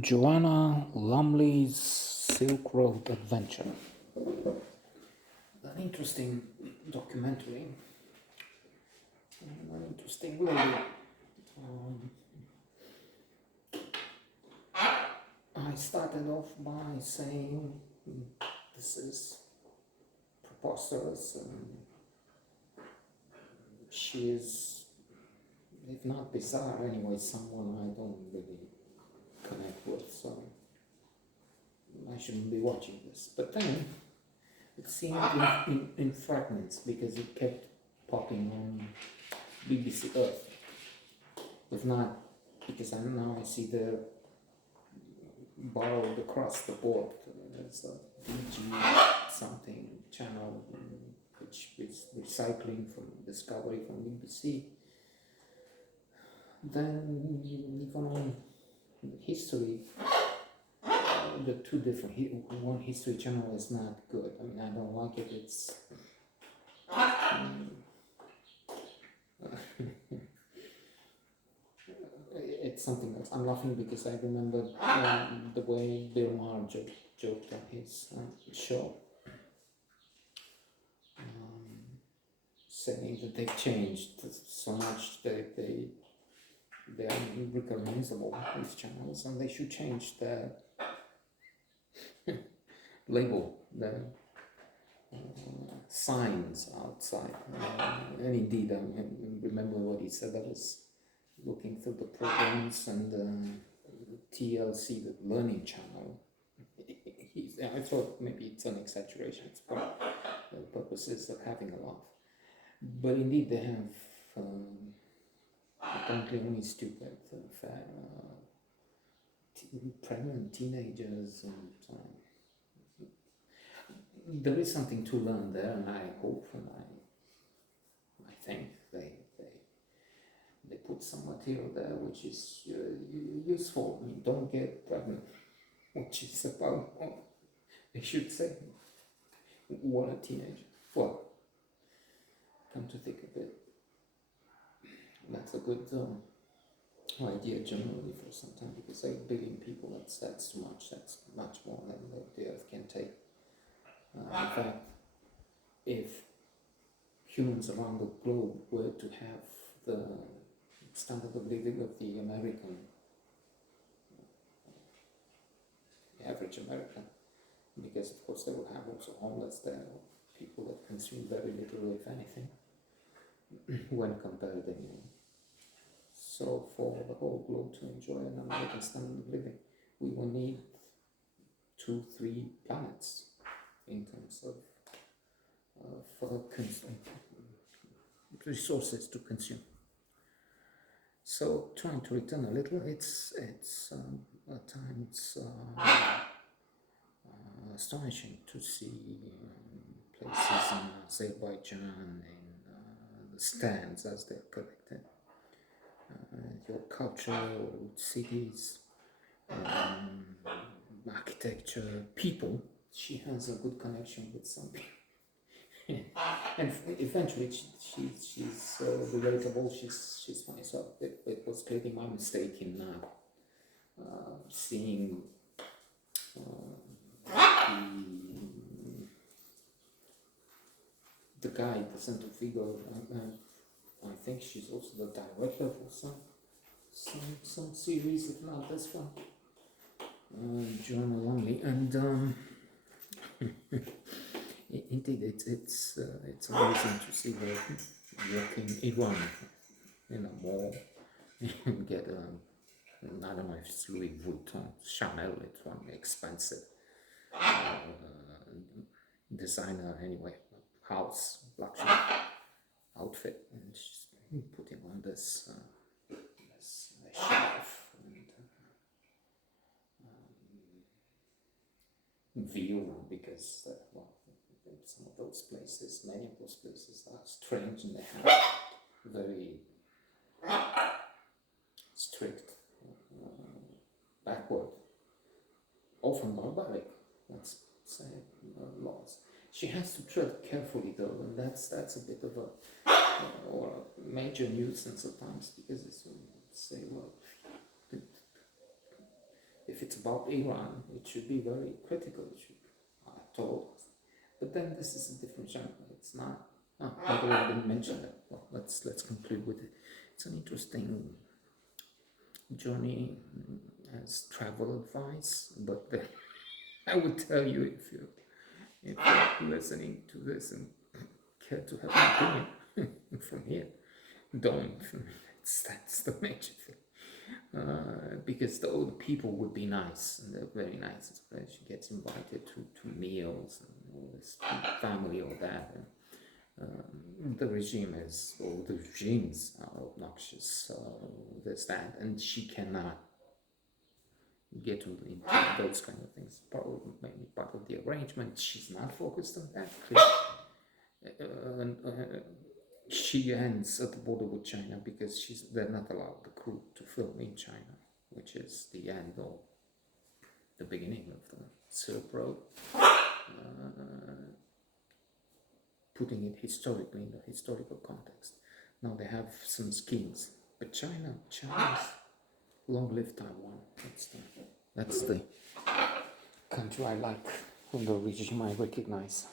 Joanna Lumley's Silk Road Adventure. An interesting documentary, an interesting lady. Um, I started off by saying this is preposterous, and she is, if not bizarre, anyway, someone I don't really connect with, so I shouldn't be watching this. But then it seemed in fragments because it kept popping on BBC Earth. If not, because now I see the borrowed across the board. There's a DG something channel which is recycling from Discovery from BBC. Then even on history, the two different, one history channel is not good. I mean, I don't like it. It's something else. I'm laughing because I remember the way Bill Maher joked on his show, saying that they've changed so much that they are unrecognizable, these channels, and they should change the label, the signs outside. And indeed, I remember what he said. I was looking through the programs and TLC, the Learning Channel. I thought maybe it's an exaggeration. It's for the purposes of having a laugh. But indeed, they have apparently only stupid, pregnant teenagers, and there is something to learn there, and I hope and I think they put some material there which is useful. I mean, don't get pregnant, which is about what they should say. What a teenager. Well, come to think of it, that's a good idea generally for some time, because 8 billion people, that's too much. That's much more than the Earth can take. In fact, if humans around the globe were to have the standard of living of the American, average American, because of course they would have also homeless there, people that consume very little, if anything, when compared anyway. So for the whole globe to enjoy an American standard of living, we will need 2-3 planets in terms of resources to consume. So trying to return a little, it's at times astonishing to see places in Azerbaijan, in the stands as they're collected, your culture, cities, architecture, people. She has a good connection with some people. And eventually she's relatable, she's funny. So it was clearly my mistake in seeing the guy, the central figure. I think she's also the director for some series, if not this one, Joanna Lumley, and indeed it's amazing to see her walking Iran in a mall and get I don't know if it's Louis Vuitton, Chanel, it's one expensive designer anyway, house, luxury outfit, and she's putting on this shelf and view, because some of those places, many of those places are strange, and they have very strict, backward, often barbaric, let's say, laws. She has to tread carefully though, and that's a bit of a major nuisance at times, because it's say, well, if it it's about Iran, it should be very critical. It should told. But then this is a different genre. It's not. By the way, I didn't mention that. Well, let's conclude with it. It's an interesting journey as travel advice, but I would tell you if you're listening to this and care to have an opinion from here, don't. That's the major thing. Because the people would be nice, and they're very nice. She gets invited to meals and all this family or that. And the regimes are obnoxious. So there's that, and she cannot get into those kind of things. Probably maybe part of the arrangement. She's not focused on that. She ends at the border with China because they're not allowed the crew to film in China, which is the end of the beginning of the Silk Road. Putting it historically in the historical context. Now they have some schemes, but China's long live Taiwan. That's the country I like, and the regime I recognize.